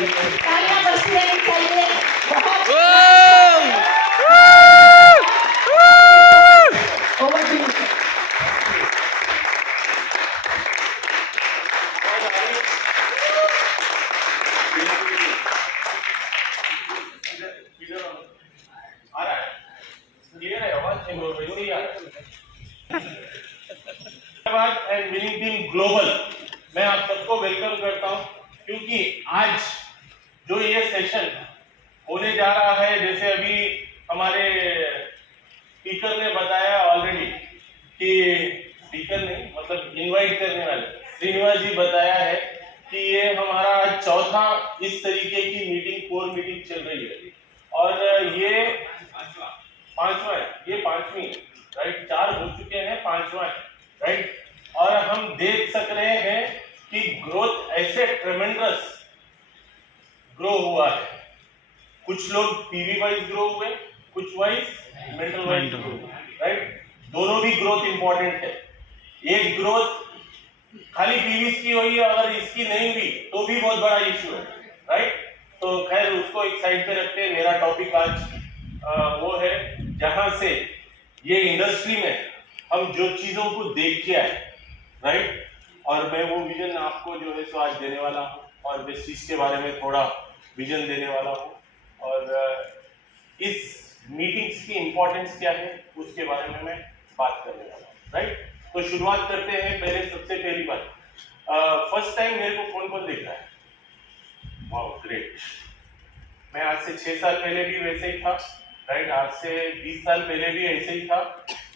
तालियां बरसती रहनी चाहिए। बहुत ओवर टू यू। आ रहा है, क्लियर है आवाज, वैसे ही आ रहा है। एंड विनिंग टीम ग्लोबल, मैं आप सबको वेलकम करता हूं, क्योंकि आज जो ये सेशन होने जा रहा है, जैसे अभी हमारे स्पीकर ने बताया ऑलरेडी कि स्पीकर नहीं मतलब इनवाइट करने वाले श्रीनिवास जी बताया है कि ये हमारा चौथा इस तरीके की मीटिंग, कोर मीटिंग चल रही है और ये पांचवा है, ये पांचवी है, राइट। 4 हो चुके हैं, पांचवा है, राइट। और हम देख सक रहे हैं कि ग्रोथ ऐसे ट्रेमेंडस ग्रो हुआ है। कुछ लोग पीवी वाइज ग्रो हुए, कुछ wise mental wise grow, right. दोनों भी ग्रोथ इंपॉर्टेंट है। एक ग्रोथ खाली पीवीस की हुई, अगर इसकी नहीं हुई तो भी बहुत बड़ा इश्यू है, राइट। तो खैर उसको एक साइड पे रखते हैं। मेरा टॉपिक आज वो है जहां से ये इंडस्ट्री में हम जो चीजों को देख के आए, राइट। और मैं वो विजन आपको जो है सो आज देने वाला हूँ और इस चीज के बारे में थोड़ा विजन देने वाला हूँ और इस मीटिंग्स की इंपॉर्टेंस क्या है उसके बारे में मैं बात करने वाला हूँ, राइट। तो शुरुआत करते हैं। पहले सबसे पहली बात, फर्स्ट टाइम मेरे को कौन कौन देख रहा है? Wow great. मैं आज से 6 साल पहले भी वैसे ही था, राइट। आज से 20 साल पहले भी ऐसे ही था।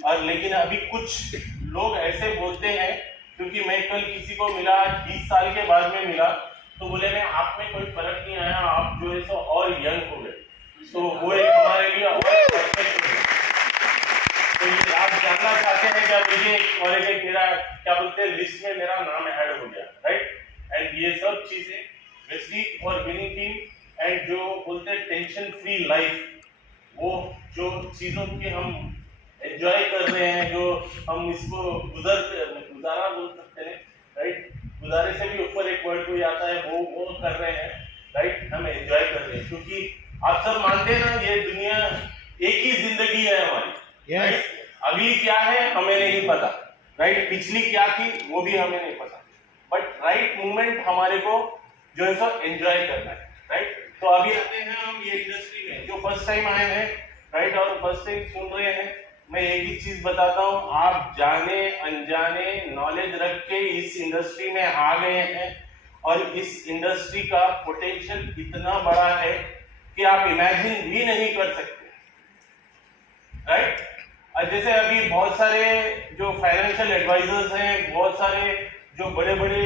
और लेकिन अभी कुछ लोग ऐसे बोलते हैं, क्योंकि मैं कल किसी को मिला 20 साल के बाद में मिला, तो बोले मैं आप में कोई फर्क नहीं आया, आप जो है सो और यंग हो गए। तो वो एक हमारे लिए और परफेक्ट है। तो ये आप जानना चाहते हैं क्या? मुझे कॉलेज में मेरा क्या बोलते हैं लिस्ट में मेरा नाम ऐड हो गया, राइट। एंड ये सब चीजें बेसिक और विनिंग टीम एंड जो बोलते हैं टेंशन फ्री लाइफ, वो जो चीजों की हम एंजॉय कर रहे हैं, जो हम इसको गुजारा बोल सकते हैं, राइट। गुजारे से भी ऊपर एक वर्ड कोई आता है, वो कर रहे हैं, राइट। हम एंजॉय कर रहे हैं, क्योंकि आप सब मानते हैं ना ये दुनिया एक ही जिंदगी है हमारी, राइट। अभी क्या है हमें नहीं पता, राइट। पिछली क्या थी वो भी हमें नहीं पता, बट राइट मूवमेंट हमारे को जो है सो एंजॉय करना है, राइट। तो अभी आते हैं हम ये इंडस्ट्री में जो फर्स्ट टाइम आए हैं, राइट, और फर्स्ट टाइम सुन रहे हैं। मैं एक ही चीज बताता हूँ, आप जाने अनजाने नॉलेज रख के इस इंडस्ट्री में आ गए हैं और इस इंडस्ट्री का पोटेंशियल इतना बड़ा है कि आप इमेजिन भी नहीं कर सकते, राइट। जैसे अभी बहुत सारे जो फाइनेंशियल एडवाइजर्स हैं, बहुत सारे जो बड़े बड़े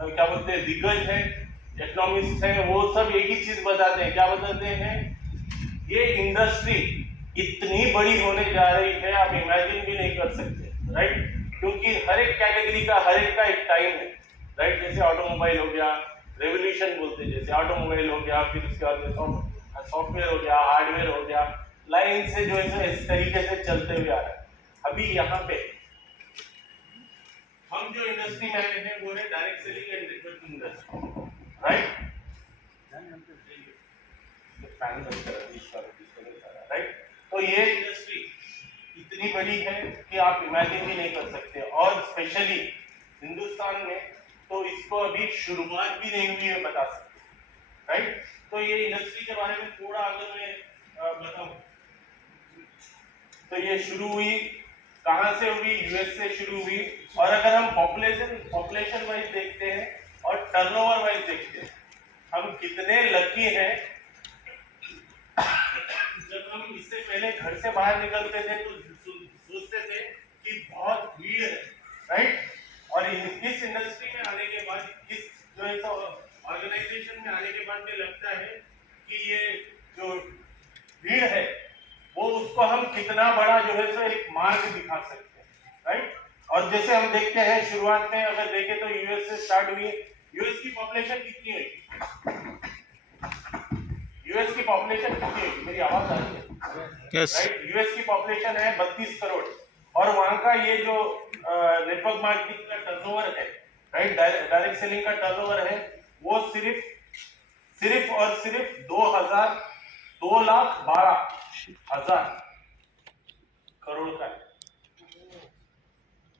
क्या बोलते हैं दिग्गज हैं, इकोनॉमिस्ट हैं, वो सब एक ही चीज बताते हैं। क्या बताते हैं? ये इंडस्ट्री इतनी बड़ी होने जा रही है आप इमेजिन भी नहीं कर सकते, राइट। क्योंकि हर एक कैटेगरी का हर एक का एक टाइम है, राइट। जैसे ऑटोमोबाइल हो गया, रेवोल्यूशन बोलते हैं, जैसे ऑटोमोबाइल हो गया, फिर उसके बाद सॉफ्टवेयर हो गया, हार्डवेयर हो गया, लाइन से जो है इस तरीके से चलते हुए आ रहा है। अभी यहाँ पे हम जो इंडस्ट्री में आए हैं वो है direct selling and networking industry, right. Right. तो ये इंडस्ट्री इतनी बड़ी है कि आप इमेजिन भी नहीं कर सकते, और स्पेशली हिंदुस्तान में तो इसको अभी शुरुआत भी नहीं हुई है बता सकते, राइट। तो ये इंडस्ट्री के बारे में थोड़ा अगर मैं बताऊं तो ये शुरू हुई कहां से हुई? यूएस से शुरू हुई। और अगर हम पॉपुलेशन वाइज देखते हैं और टर्नओवर वाइज देखते हैं, हम कितने लकी हैं। जब हम इससे पहले घर से बाहर निकलते थे तो सोचते थे कि बहुत भीड़ है, राइट। और इस इंडस्ट्री में आने के बाद, इस जो है ऑर्गेनाइजेशन में आने के बाद मुझे लगता है कि ये जो भीड़ है वो उसको हम कितना बड़ा जो है सो एक मार्ग दिखा सकते हैं, राइट। और जैसे हम देखते हैं शुरुआत में अगर देखें तो यूएस से स्टार्ट हुई। यूएस की पॉपुलेशन कितनी हुई? यूएस की पॉपुलेशन कितनी हुई? मेरी आवाज आ रही है? यस। राइट। यूएस की पॉपुलेशन है 32 करोड़ और वहां का ये जो नेटवर्क मार्केटिंग का टर्नओवर है, राइट, डायरेक्ट सेलिंग का टर्नओवर है, वो सिर्फ सिर्फ और सिर्फ 2,12,000 करोड़ का है,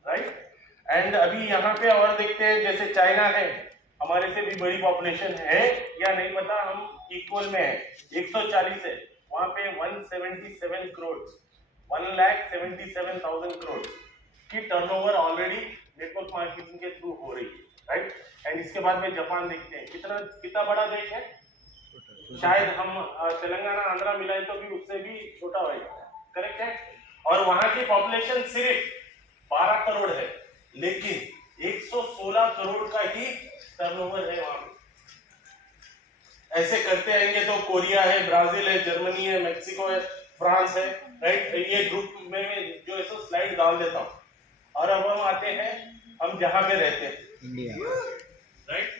राइट। एंड अभी यहाँ पे और देखते हैं, जैसे चाइना है, हमारे से भी बड़ी पॉपुलेशन है या नहीं पता, हम इक्वल में है, 140 है, वहां पे 177 करोड़, 1,77,000 करोड़ की टर्नओवर ऑलरेडी नेटवर्क मार्केटिंग के थ्रू हो रही है, राइट। एंड इसके बाद में जापान देखते हैं, कितना बड़ा देश है, शायद हम तेलंगाना आंध्रा मिलाए तो भी उससे भी छोटा होगा, करेक्ट है। और वहां की पॉपुलेशन सिर्फ 12 करोड़ है, लेकिन 116 करोड़ का ही टर्नओवर है वहां पे। ऐसे करते आएंगे तो कोरिया है, ब्राजील है, जर्मनी है, मेक्सिको है, फ्रांस है, राइट। ये ग्रुप में मैं जो ऐसा स्लाइड डाल देता हूँ। और अब हम आते हैं, हम जहां पे रहते हैं, India, right.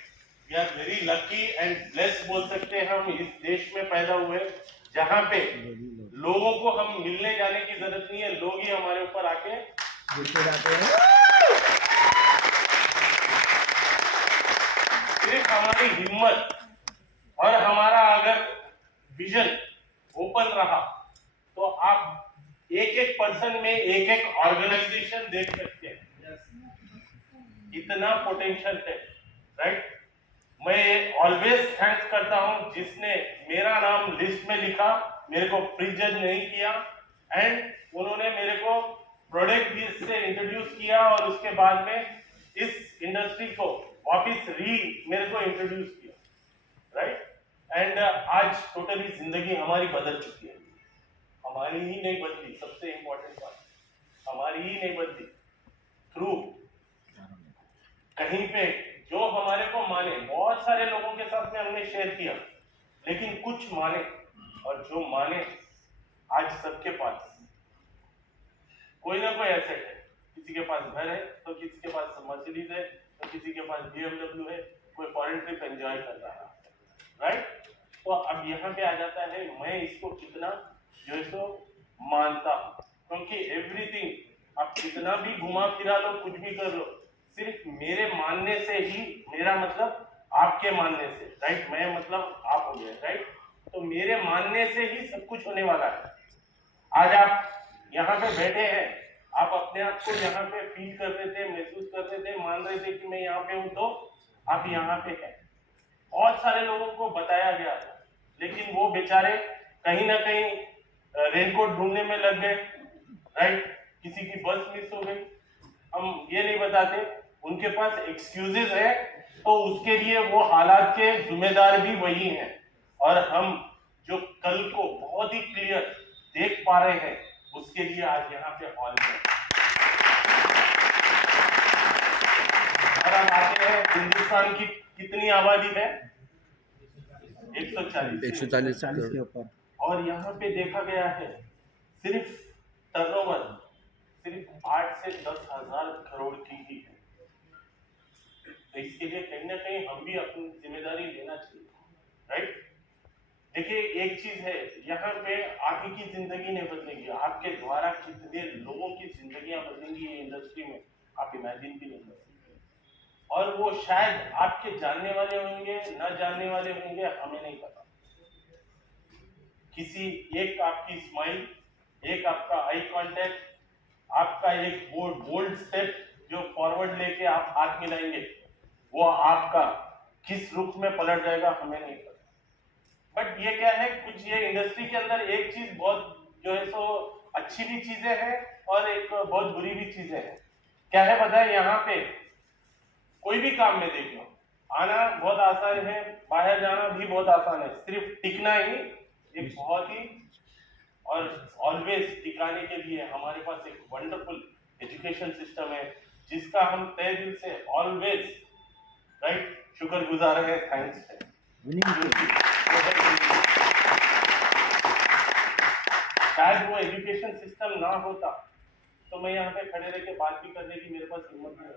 We are very lucky and blessed बोल सकते हैं, हम इस देश में पैदा हुए जहां पे लोगों को हम मिलने जाने की जरूरत नहीं है, लोग ही हमारे ऊपर आके मिलते जाते हैं। सिर्फ हमारी हिम्मत और हमारा अगर विजन ओपन रहा तो आप एक पर्सन में एक ऑर्गेनाइजेशन देख सकते हैं, इतना पोटेंशियल है, राइट। मैं ऑलवेज थैंक्स करता हूं जिसने मेरा नाम लिस्ट में लिखा, मेरे को प्रीजज नहीं किया, एंड उन्होंने मेरे को प्रोडक्ट से इंट्रोड्यूस किया और उसके बाद में इस इंडस्ट्री को वापस मेरे को इंट्रोड्यूस किया, राइट। एंड आज टोटली जिंदगी हमारी बदल चुकी है, हमारी ही नहीं बदली, सबसे इंपॉर्टेंट बात, हमारी ही नहीं बदली, थ्रू कहीं पे जो हमारे को माने, बहुत सारे लोगों के साथ में हमने शेयर किया, लेकिन कुछ माने, और जो माने आज सबके पास कोई ना कोई एसेट है, किसी के पास घर है तो किसी के पास मर्सिडीज है तो किसी के पास BMW है, कोई फॉरेन ट्रिप एंजॉय कर रहा है, राइट। तो अब यहाँ पे आ जाता है, मैं इसको कितना जो है सो मानता हूँ, क्योंकि एवरीथिंग आप कितना भी घुमा फिरा लो, कुछ भी कर लो, सिर्फ मेरे मानने से ही, मेरा मतलब आपके मानने से, राइट, मैं मतलब आप हो गए, राइट। तो मेरे मानने से ही सब कुछ होने वाला है। आज आप यहाँ पे बैठे हैं, आप अपने आप को यहाँ पे फील कर रहे थे, महसूस कर रहे थे, मान रहे थे कि मैं यहाँ पे हूँ, तो आप यहाँ पे हैं। बहुत सारे लोगों को बताया गया था, लेकिन वो बेचारे कहीं ना कहीं रेनकोट ढूंढने में लग गए, राइट, किसी की बस मिस हो गई, हम ये नहीं बताते, उनके पास एक्सक्यूजेस है, तो उसके लिए वो हालात के जिम्मेदार भी वही हैं, और हम जो कल को बहुत ही क्लियर देख पा रहे हैं, उसके लिए आज यहाँ पे हॉल में। और हम आते हैं, हिंदुस्तान की कितनी आबादी है, 140 के ऊपर, और यहाँ पे देखा गया है सिर्फ टर्नओवर सिर्फ 8 से 10 हजार करोड़ की ही है। तो इसके लिए कहीं ना कहीं हम भी अपनी जिम्मेदारी लेना चाहिए, राइट। देखिए एक चीज है, यहाँ पे आपकी जिंदगी नहीं बदलेगी, आपके द्वारा कितने लोगों की जिंदगियां बदलेंगी ये इंडस्ट्री में, आप इमेजिन भी नहीं कर सकते। और वो शायद आपके जानने वाले होंगे, न जानने वाले होंगे, हमें नहीं पता। किसी एक आपकी स्माइल, एक आपका आई कांटेक्ट, आपका एक बोल्ड स्टेप जो फॉरवर्ड लेके आप हाथ मिलाएंगे, वो आपका किस रुख में पलट जाएगा हमें नहीं पता। बट ये क्या है, कुछ ये इंडस्ट्री के अंदर एक चीज बहुत जो है सो अच्छी भी चीजें हैं और एक बहुत बुरी भी चीजें हैं। क्या है बताए, यहाँ पे कोई भी काम में देख लो, आना बहुत आसान है, बाहर जाना भी बहुत आसान है, सिर्फ टिकना ही एक बहुत ही, और ऑलवेज टिकाने के लिए हमारे पास एक वंडरफुल एजुकेशन सिस्टम है, जिसका हम तहे दिल से ऑलवेज, राइट, शुक्रगुजार है, थैंक्स है। शायद वो एजुकेशन सिस्टम ना होता तो मैं यहाँ पे खड़े रह के बात भी करने की मेरे पास हिम्मत नहीं है,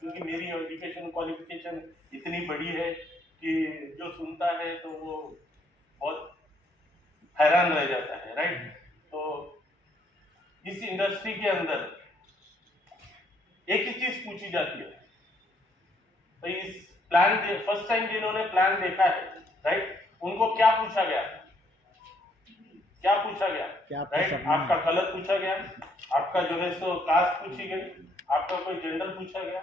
क्योंकि मेरी एजुकेशन क्वालिफिकेशन इतनी बड़ी है कि जो सुनता है तो वो बहुत हैरान रह जाता है, राइट। तो इस इंडस्ट्री के अंदर एक ही चीज पूछी जाती है, तो इस प्लान फर्स्ट टाइम जिन्होंने प्लान देखा है, राइट, क्या पूछा गया, क्या पूछा गया, क्या आपका राइट? सपना है? आपका कलर पूछा गया, आपका जो है सो कास्ट पूछी गई, आपका कोई जेंडर पूछा गया,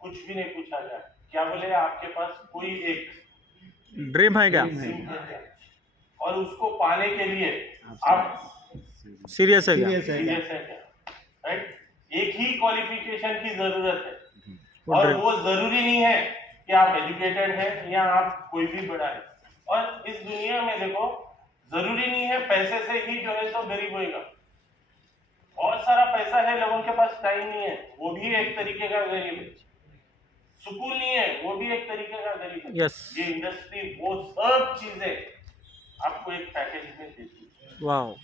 कुछ भी नहीं पूछा गया। क्या बोले, आपके पास कोई एक ड्रीम है क्या? ड्रीम है क्या? और उसको पाने के लिए आप सीरियस है क्या? सीरियस है क्या? सीरियस है क्या, राइट? एक ही क्वालिफिकेशन की जरूरत है, वो और ड्रीम वो जरूरी नहीं है कि आप एजुकेटेड हैं या आप कोई भी बड़ा है। और इस दुनिया में देखो, जरूरी नहीं है पैसे से ही जो है सो गरीब होएगा। बहुत सारा पैसा है, लोगों के पास टाइम नहीं है, वो भी एक तरीके का गरीब है। सुकून नहीं है, वो भी एक तरीके का गरीब है। यस, ये इंडस्ट्री वो सब चीजें आपको एक पैकेज में देती है। Wow,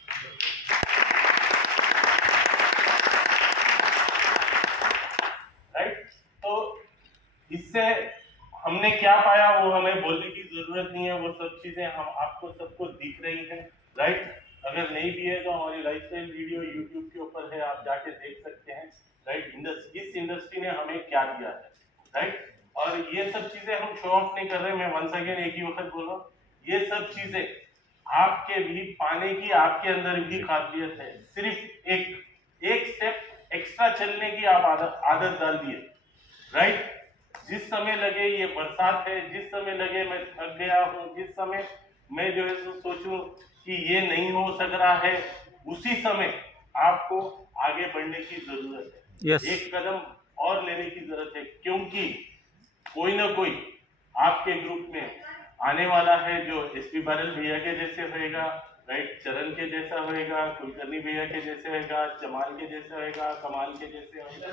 right? तो इससे हमने क्या पाया वो हमें बोलने की जरूरत नहीं है, वो सब चीजें हम आपको सबको दिख रही हैं, राइट? अगर नहीं भी है तो हमारी लाइफस्टाइल वीडियो यूट्यूब के ऊपर है, आप जाके देख सकते हैं, राइट? इस इंडस्ट्री ने हमें क्या दिया है, राइट? और ये सब चीजें हम शो ऑफ नहीं कर रहे, मैं वंस अगेन एक ही वक्त बोल रहा हूँ, ये सब चीजें आपके भी पाने की आपके अंदर भी काबिलियत है। सिर्फ एक स्टेप एक्स्ट्रा चलने की आप आदत डाल दिए, राइट? जिस समय लगे ये बरसात है, जिस समय लगे मैं थक गया हूँ, जिस समय मैं जो है सोचूं कि ये नहीं हो सक रहा है, उसी समय आपको आगे बढ़ने की जरूरत है। यस, एक कदम और लेने की जरूरत है, क्योंकि कोई ना कोई आपके ग्रुप में आने वाला है जो एसपी बादल भैया के जैसे होएगा, राइट? चरण के जैसा होएगा, कुलकर्णी भैया के जैसे होएगा, जमाल के जैसे होएगा, कमाल के जैसे होएगा।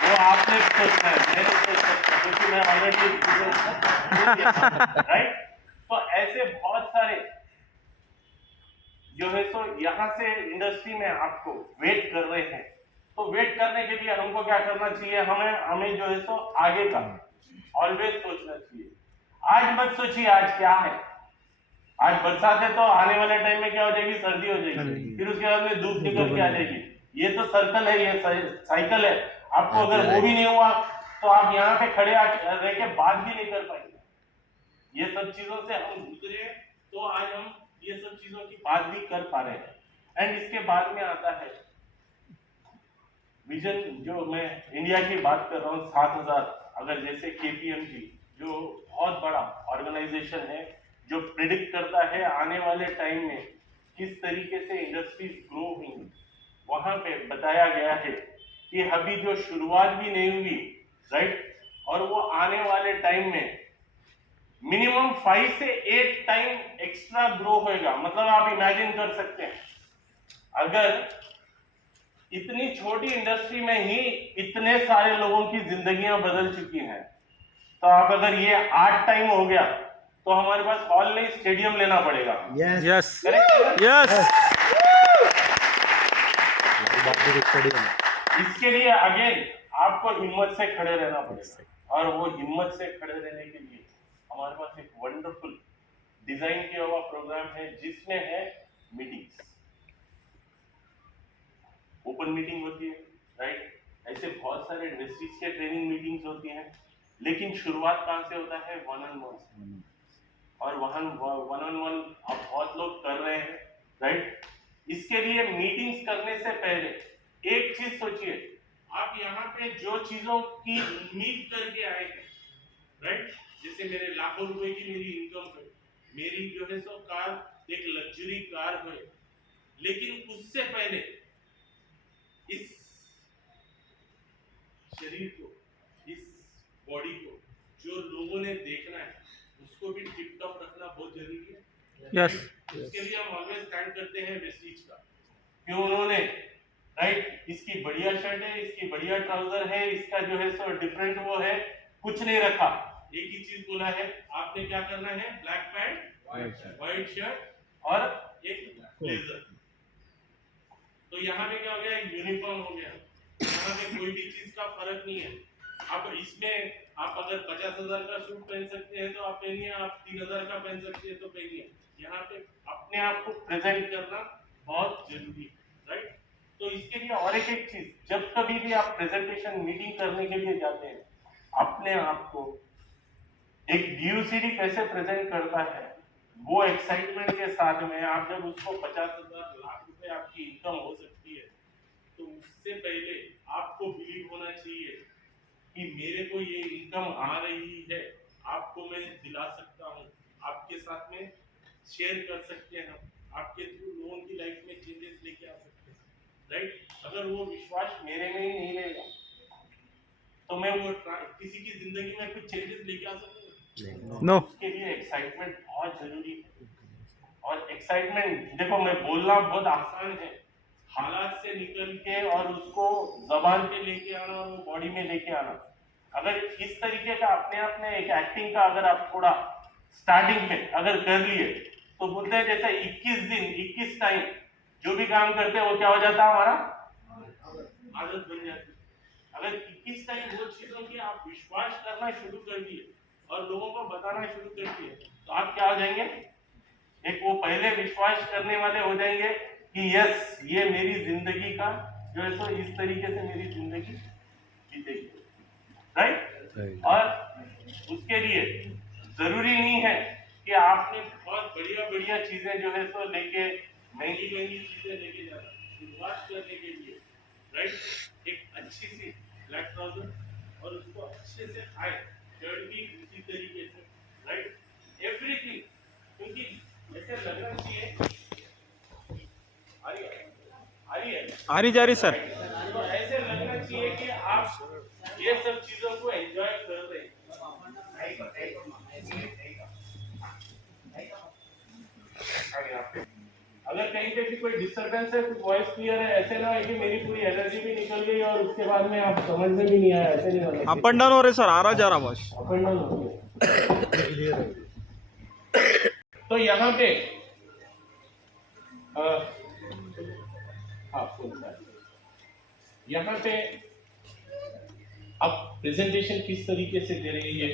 वो आपने सोचना है, मैं नहीं सोच सकता, क्योंकि मैं ऑलरेडी राइट? तो ऐसे बहुत सारे जो है सो यहाँ से इंडस्ट्री में आपको वेट कर रहे हैं। तो वेट करने के लिए हमको क्या करना चाहिए, हमें जो है सो आगे का ऑलवेज सोचना चाहिए। आज मत सोचिए आज क्या है, आज बरसात है तो आने वाले टाइम में क्या हो जाएगी, सर्दी हो जाएगी, फिर उसके बाद में धूप निकल के आ जाएगी। ये तो सर्कल है, ये साइकिल है। आपको अगर वो भी नहीं हुआ तो आप यहाँ पे खड़े रह के बात भी नहीं कर पाएंगे। ये सब चीजों से हम गुजरे तो आज हम ये सब चीजों की बात भी कर पा रहे हैं। एंड इसके बाद में आता है विजन, जो मैं इंडिया की बात कर रहा हूँ, 7,000 अगर जैसे KPMG जो बहुत बड़ा ऑर्गेनाइजेशन है, जो प्रिडिक्ट करता है आने वाले टाइम में किस तरीके से इंडस्ट्रीज ग्रो होंगी, वहां पे बताया गया है कि अभी जो शुरुआत भी नहीं हुई, राइट? और वो आने वाले टाइम में मिनिमम 5 से 8 टाइम एक्स्ट्रा ग्रो होएगा। मतलब आप इमेजिन कर सकते हैं, अगर इतनी छोटी इंडस्ट्री में ही इतने सारे लोगों की जिंदगियां बदल चुकी हैं, तो आप अगर ये 8 टाइम हो गया तो हमारे पास हॉल नहीं स्टेडियम लेना पड़ेगा। Yes yes, correct? यस, इसके लिए अगेन आपको हिम्मत से खड़े रहना पड़ेगा, और वो हिम्मत से खड़े रहने के लिए हमारे पास एक वंडरफुल डिजाइन किया हुआ प्रोग्राम है, जिसमें है मीटिंग्स, ओपन मीटिंग होती है, राइट? ऐसे बहुत सारे इंडस्ट्रीज के ट्रेनिंग मीटिंग्स होती हैं, लेकिन शुरुआत कहाँ से होता है, 1-on-1। और 1-on-1 अब बहुत लोग कर रहे हैं, राइट? इसके लिए मीटिंग्स करने से पहले एक चीज सोचिए, आप यहाँ पे जो चीजों की उम्मीद करके आए हैं, राइट? जैसे मेरे लाखों रुपए की मेरी इनकम है, मेरी जो है सो कार एक लग्जरी कार है, लेकिन उससे पहले इस शरीर को, इस बॉडी को जो लोगों ने देखना है, उसको भी टिप टॉप रखना बहुत जरूरी है। यस, उसके लिए हम ऑलवेज थैंक करते हैं वेस्टीज का, क्यों उन्होंने, राइट, इसकी बढ़िया शर्ट है, इसकी बढ़िया ट्राउजर है, इसका जो है सो डिफरेंट वो है, कुछ नहीं रखा, एक ही चीज बोला है, आपने क्या करना है, ब्लैक पैंट, व्हाइट शर्ट और एक ब्लेजर। तो यहाँ पे क्या हो गया, यूनिफॉर्म हो गया, यहाँ पे कोई भी चीज का फर्क नहीं है। अब इसमें आप अगर 50,000 का सूट पहन सकते हैं तो आप पहनिए, आप 3,000 का पहन सकते हैं तो पहनिए। यहाँ पे अपने आप को प्रेजेंट करना बहुत जरूरी है, राइट? तो इसके लिए और एक चीज, जब कभी भी आप प्रेजेंटेशन मीटिंग करने के लिए जाते हैं, अपने आप को एक DUCD कैसे प्रेजेंट करता है, वो एक्साइटमेंट के साथ में आप जब उसको 50,000 लाख रुपए आपकी इनकम हो सकती है, तो उससे पहले आपको बिलीव होना चाहिए कि मेरे को ये इनकम आ रही है, आपको मैं दिला सकता हूँ, आपके साथ में शेयर कर सकते हैं, हम आपके थ्रू लोगों की लाइफ में चेंजेस लेके आ सकते हैं, राइट? अगर वो विश्वास मेरे में ही नहीं रहेगा तो मैं वो किसी की जिंदगी में कुछ चेंजेस लेके आ सकूंगा? नो। उसके लिए एक्साइटमेंट बहुत जरूरी है। और एक्साइटमेंट देखो, मैं बोलना बहुत आसान है, हालात से निकल के और उसको जबान पे लेके आना और वो बॉडी में लेके आना, अगर इस तरीके का अपने आप में एक एक्टिंग का अगर आप थोड़ा स्टार्टिंग में अगर कर लिए, तो बोलते हैं जैसे 21 दिन 21 टाइम जो भी काम करते हैं वो क्या हो जाता है, हमारा आदत बन जाती है। अगर 21 टाइम वो चीजों की आप विश्वास करना शुरू कर दिए और लोगों को बताना शुरू कर दिए, तो आप क्या हो जाएंगे, एक वो पहले विश्वास करने वाले हो जाएंगे कि यस, ये मेरी जिंदगी का जो है सो इस तरीके से मेरी जिंदगी बीतेगी, राइट? और उसके लिए जरूरी नहीं है कि आपने बहुत बढ़िया बढ़िया चीजें जो है सो लेके महंगी महंगी चीजें लेके जाना, शुरुआत करने के लिए, राइट? एक अच्छी सी ब्लैक ट्राउजर और उसको अच्छे से आए, शर्ट भी उसी तरीके से, राइट? एवरीथिंग, क्योंकि ऐसे लगना चाहिए, आ रही है आ रही जा रही सर। तो ऐसे लगना चाहिए कि आप ये सब चीजों को एंजॉय कर रहे हैं। अगर कहीं पे भी कोई डिस्टरबेंस है, कुछ वॉइस क्लियर है, ऐसे ना है कि मेरी पूरी एनर्जी भी निकल गई और उसके बाद में आप समझ में भी नहीं आया, ऐसे नहीं होना। अप एंड डाउन हो रहे सर, आ रहा जा रहा बस। अप एंड डाउन हो गया। तो यहाँ पे यहाँ पे आप प्रेजेंटेशन किस तरीके से दे रही है,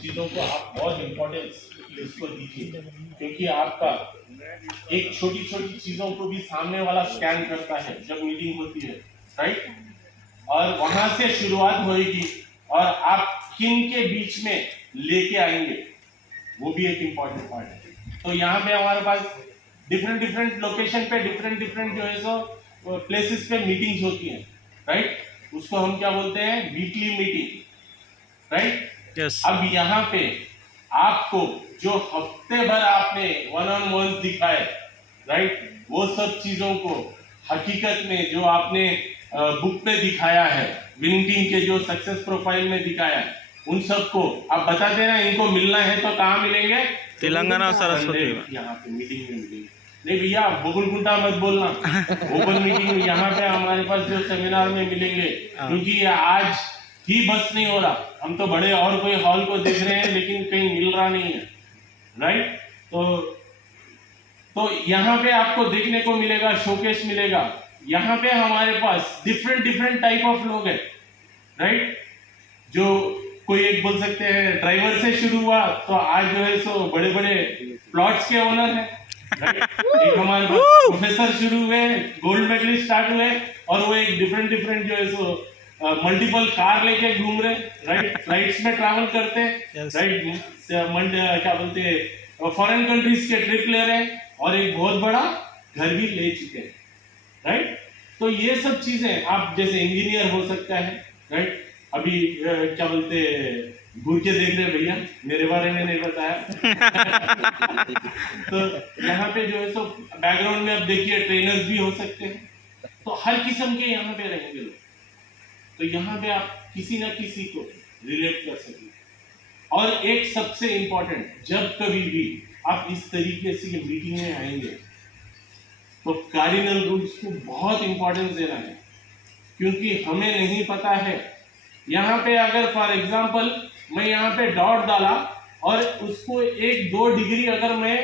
चीजों को आप बहुत इंपॉर्टेंस इसको दीजिए, क्योंकि आपका एक छोटी छोटी चीजों को भी सामने वाला स्कैन करता है जब मीटिंग होती है, राइट? और वहां से शुरुआत होगी और आप किन के बीच में लेके आएंगे, वो भी एक इम्पॉर्टेंट पार्ट है। तो यहाँ पे हमारे पास डिफरेंट डिफरेंट लोकेशन पे डिफरेंट डिफरेंट जो है सो प्लेसेस पे मीटिंग्स होती हैं, राइट? उसको हम क्या बोलते हैं, वीकली मीटिंग, राइट? यस। अब यहाँ पे आपको जो हफ्ते भर आपने वन ऑन वन दिखाए, राइट, वो सब चीजों को हकीकत में जो आपने बुक पे दिखाया है, विनिंग टीम के जो सक्सेस प्रोफाइल में दिखाया है, उन सबको आप बता देना, इनको मिलना है तो कहाँ मिलेंगे, तेलंगाना सरस्वती में, यहाँ पे मीटिंग में मिलेंगे। नहीं भैया, बगुलकुंडा मत बोलना, ओपन मीटिंग यहाँ पे हमारे पास जो सेमिनार में मिलेंगे, क्योंकि आज ही बस नहीं हो रहा, हम तो बड़े और कोई हॉल को देख रहे हैं लेकिन कहीं मिल रहा नहीं है, राइट? तो यहाँ पे आपको देखने को मिलेगा, शोकेस मिलेगा। यहाँ पे हमारे पास डिफरेंट डिफरेंट टाइप ऑफ लोग हैं, राइट? जो कोई एक बोल सकते हैं ड्राइवर से शुरू हुआ, तो आज जो है सो बड़े बड़े प्लॉट्स के ओनर हैं, राइट? एक हमारे पास प्रोफेसर शुरू हुए, गोल्ड मेडलिस्ट स्टार्ट हुए, और वो एक डिफरेंट डिफरेंट जो है सो मल्टीपल कार लेके घूम रहे, राइट? फ्लाइट्स में ट्रैवल करते हैं, राइट? क्या बोलते हैं, फॉरेन कंट्रीज के ट्रिप ले रहे हैं और एक बहुत बड़ा घर भी ले चुके हैं, राइट? तो ये सब चीजें आप जैसे इंजीनियर हो सकता है, राइट? अभी क्या बोलते घूर के देख रहे भैया, मेरे बारे में नहीं बताया। तो यहाँ पे जो है सो बैकग्राउंड में आप देखिए ट्रेनर्स भी हो सकते हैं, तो हर किस्म के यहाँ पे रहेंगे लोग, तो यहाँ पे आप किसी ना किसी को रिलेट कर सकें। और एक सबसे इंपॉर्टेंट, जब कभी भी आप इस तरीके से मीटिंग में आएंगे तो कार्डिनल रूल्स को बहुत इंपॉर्टेंस देना है, क्योंकि हमें नहीं पता है, यहाँ पे अगर फॉर एग्जांपल मैं यहाँ पे डॉट डाला और उसको 1-2 डिग्री अगर मैं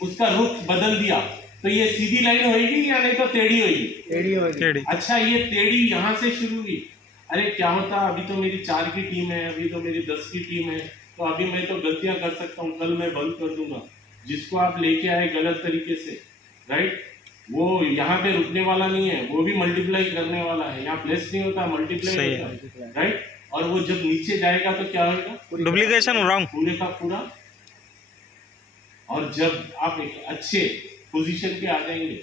उसका रुख बदल दिया, तो ये सीधी लाइन होगी या नहीं तो टेढ़ी होगी? टेढ़ी। अच्छा, ये टेढ़ी यहाँ से शुरू हुई, अरे क्या होता, अभी तो मेरी 4 की टीम है, अभी तो मेरी 10 की टीम है, तो अभी मैं तो गलतियां कर सकता हूँ, कल मैं बंद कर दूंगा। जिसको आप लेके आए गलत तरीके से, राइट, वो यहाँ पे रुकने वाला नहीं है, वो भी मल्टीप्लाई करने वाला है, यहाँ प्लस नहीं होता, मल्टीप्लाई होता है, राइट? और वो जब नीचे जाएगा तो क्या होगा, डुप्लीकेशन रॉन्ग। पूरे का पूरा। और जब आप एक अच्छे पोजीशन पे आ जाएंगे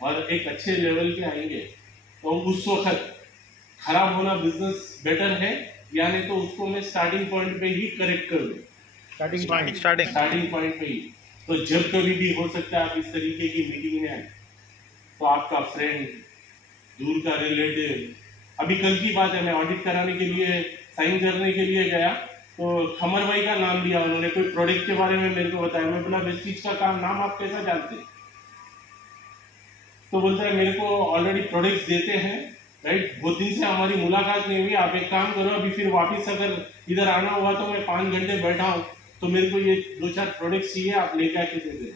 और एक अच्छे लेवल पे आएंगे तो उस वक्त खराब होना बिजनेस बेटर है, या नहीं तो उसको मैं स्टार्टिंग पॉइंट पे ही करेक्ट कर दूं, स्टार्टिंग पॉइंट पे ही। तो जब कभी भी हो सकता है आप इस तरीके की मीटिंग में आए तो आपका फ्रेंड, दूर का रिलेटिव, अभी कल की बात है, मैं ऑडिट कराने के लिए साइन करने के लिए गया तो खमर भाई का नाम लिया उन्होंने, कोई प्रोडक्ट के बारे में मेरे को बताया। मैं बोला वेस्टीज का काम नाम आप कैसा जानते हैं? तो बोलता है मेरे को ऑलरेडी प्रोडक्ट्स देते हैं, राइट, बहुत दिन से हमारी मुलाकात नहीं हुई, आप एक काम करो अभी फिर वापस अगर इधर आना हुआ तो मैं 5 घंटे बैठा हूँ तो मेरे को ये 2-4 प्रोडक्ट्स चाहिए, आप लेके आके दे दें।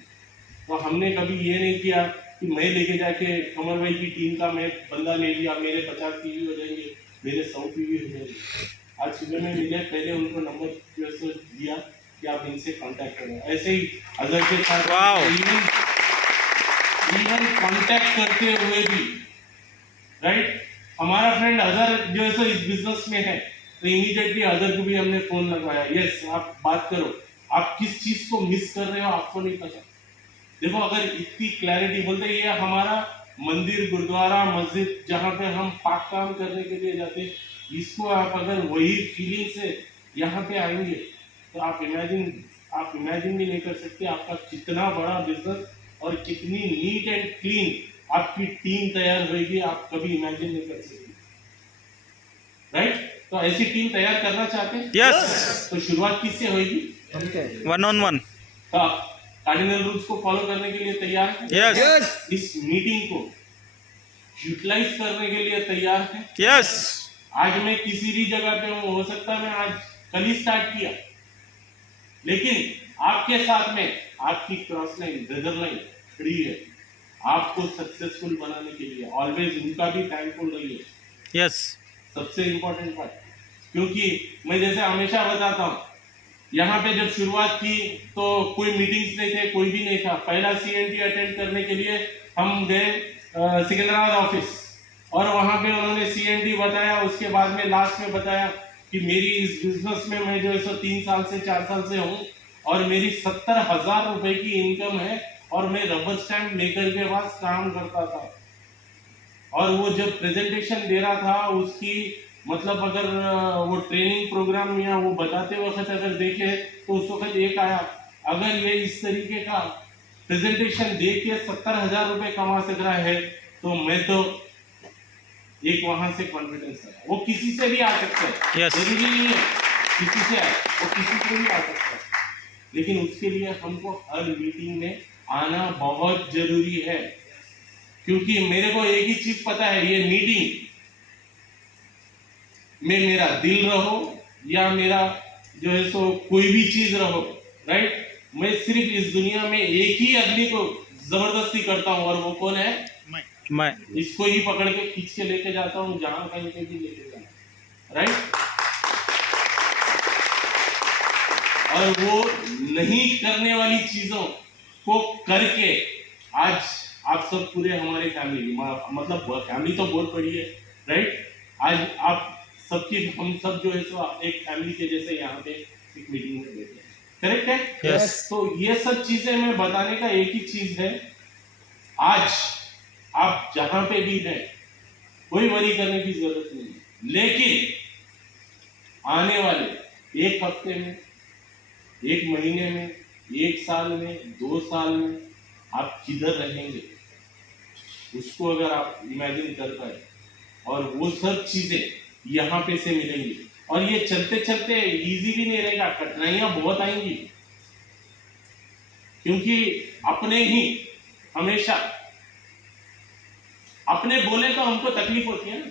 तो हमने कभी ये नहीं किया कि मैं लेके जाके कमर भाई की टीम का मैं बंदा ले लिया, मेरे 50 पीवी हो जाएंगे, मेरे 100 पीवी हो जाएंगे। आज सुबह में मिले, पहले उनको नंबर दिया कि आप इनसे कांटेक्ट करें। ऐसे ही अजहर के साथ इवन कांटेक्ट करते हुए भी, राइट, हमारा फ्रेंड अजहर जो है सो इस बिजनेस में है तो इमीडिएटली अजहर को भी हमने फोन लगवाया, यस आप बात करो, आप किस चीज को मिस कर रहे हो आपको नहीं पता। देखो अगर इतनी क्लैरिटी, बोलते ये हमारा मंदिर, गुरुद्वारा, मस्जिद जहाँ पे हम पाक काम करने के लिए जाते, इसको आप अगर वही फीलिंग से यहाँ पे आएंगे तो आप इमेजिन भी नहीं कर सकते आपका कितना बड़ा बिजनेस और कितनी नीट एंड क्लीन आपकी टीम तैयार होगी, आप कभी इमेजिन नहीं कर सकते, राइट। तो ऐसी टीम तैयार करना चाहते हैं? यस। तो शुरुआत किससे होगी? 1-on-1। तो आप कार्डिनल रूल्स को फॉलो करने के लिए तैयार हैं? यस। इस मीटिंग को यूटिलाइज करने के लिए तैयार हैं? यस। आज मैं किसी भी जगह पे हूँ, हो सकता है मैं आज कल ही स्टार्ट किया, लेकिन आपके साथ में आपकी क्रॉस लाइन, ब्रदर लाइन खड़ी है आपको सक्सेसफुल बनाने के लिए। ऑलवेज उनका भी थैंकफुल रहिए। यस। सबसे इम्पोर्टेंट पार्ट, क्योंकि मैं जैसे हमेशा बताता हूँ, यहाँ पे जब शुरुआत की तो कोई मीटिंग्स नहीं थे, कोई भी नहीं था। पहला CNT अटेंड करने के लिए हम गए सिकंदराबाद ऑफिस और वहाँ पे उन्होंने CNT बताया। उसके बाद में लास्ट में बताया कि मेरी इस बिजनेस में मैं जो है 3 साल से 4 साल से हूँ और मेरी 70,000 रुपए की इनकम है और मैं रबर स्टैंप मेकर के पास काम करता था। और वो जब प्रेजेंटेशन दे रहा था उसकी, मतलब अगर वो ट्रेनिंग प्रोग्राम या वो बताते वक्त अगर देखे तो उस वक्त एक आया, अगर ये इस तरीके का प्रेजेंटेशन दे के 70,000 रुपए कमा सक रहा है तो मैं तो एक वहां से कॉन्फिडेंस है। वो किसी से भी आ सकता है, Yes. जरूरी नहीं है किसी से आए, वो किसी से भी आ सकता है, लेकिन उसके लिए हमको हर मीटिंग में आना बहुत जरूरी है। क्योंकि मेरे को एक ही चीज पता है, ये मीटिंग में मेरा दिल रहो या मेरा जो है सो कोई भी चीज रहो, राइट, मैं सिर्फ इस दुनिया में एक ही आदमी को जबरदस्ती करता हूँ और वो कौन है? मैं। इसको ही पकड़ के खींच के लेके जाता हूँ जहां कहीं पे भी लेके जाना, राइट। और वो नहीं करने वाली चीजों को करके आज आप सब पूरे हमारे फैमिली, मतलब फैमिली तो बहुत बड़ी है, राइट। आज आप सबकी, हम सब जो है सो एक फैमिली के जैसे यहाँ पे एक मीटिंग में बैठे हैं, करेक्ट है? Yes. तो ये सब चीजें मैं बताने का एक ही चीज है, आज आप जहां पे भी हैं कोई वरी करने की जरूरत नहीं है, लेकिन आने वाले एक हफ्ते में, एक महीने में, एक साल में, 2 साल में आप किधर रहेंगे उसको अगर आप इमेजिन कर पाए और वो सब चीजें यहाँ पे से मिलेंगी। और ये चलते चलते इजी भी नहीं रहेगा, कठिनाइयां बहुत आएंगी, क्योंकि अपने ही हमेशा अपने बोले तो हमको तकलीफ होती है ना,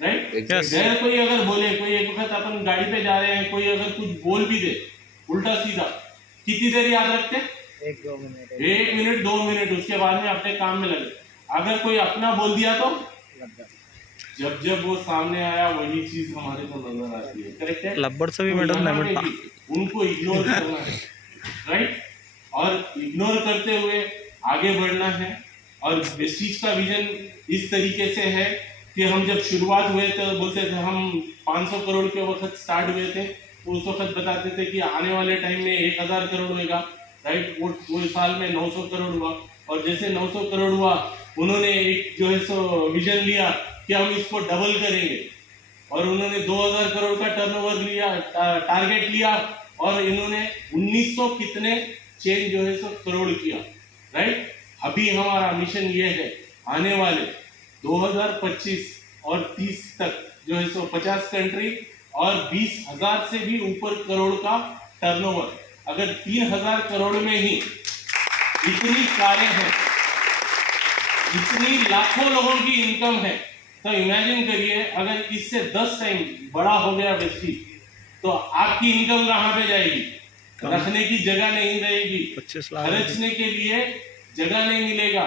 राइट। Yes. गैर कोई अगर बोले, कोई एक वक्त अपन गाड़ी पे जा रहे हैं, कोई अगर कुछ बोल भी दे उल्टा सीधा, कितनी देर याद रखते हैं? 1-2 मिनट 1 मिनट 2 मिनट, उसके बाद में अपने काम में लगे। अगर कोई अपना बोल दिया तो जब जब वो सामने आया वही चीज हमारे को नजर आती है, करेक्ट है? लब्बड़ से भी तो मेडल यहाँ नहीं पे मिलता। भी उनको इग्नोर करना है, राइट, और इग्नोर करते हुए आगे बढ़ना है। और इस चीज का विजन इस तरीके से है कि हम जब शुरुआत हुए तो बोलते थे हम 500 करोड़ के वक्त स्टार्ट हुए थे, उस वक्त बताते थे कि आने वाले टाइम में 1000 करोड़ होगा, राइट। वो साल में 900 करोड़ हुआ, और जैसे 900 करोड़ हुआ उन्होंने एक जो है सो विजन लिया कि हम इसको डबल करेंगे, और उन्होंने 2000 करोड़ का टर्नओवर लिया, टारगेट लिया, और इन्होंने 1900 कितने चेंज जो है सो करोड़ किया, राइट। अभी हमारा मिशन ये है आने वाले 2025 और 30 तक जो है सो 50 कंट्री और 20,000 से भी ऊपर करोड़ का टर्नओवर। अगर 3000 करोड़ में ही इतनी कारें हैं, इतनी लाखों लोगों की इनकम है, तो इमेजिन करिए अगर इससे 10 टाइम बड़ा हो गया वेस्टीज, तो आपकी इनकम कहाँ पे जाएगी? रखने की जगह नहीं रहेगी, 25 लाख खर्चने के लिए जगह नहीं मिलेगा,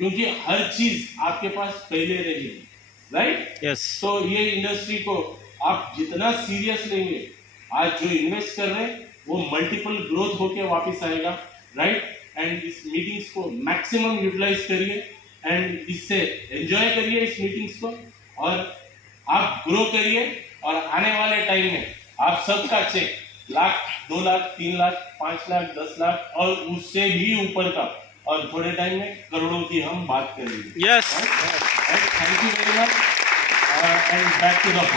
क्योंकि हर चीज आपके पास पहले रहेगी, राइट। यस तो ये इंडस्ट्री को आप जितना सीरियस लेंगे, आज जो इन्वेस्ट कर रहे हैं वो मल्टीपल ग्रोथ होके वापस आएगा, राइट। एंड इस मीटिंग्स को मैक्सिमम यूटिलाइज करिए एंड इससे एंजॉय करिए इस मीटिंग्स को, और आप ग्रो करिए, और आने वाले टाइम में आप सबका चेक 1 लाख 2 लाख 3 लाख 5 लाख 10 लाख और उससे भी ऊपर का, और थोड़े टाइम में करोड़ों की हम बात करेंगे। Yes thank you very much and back to the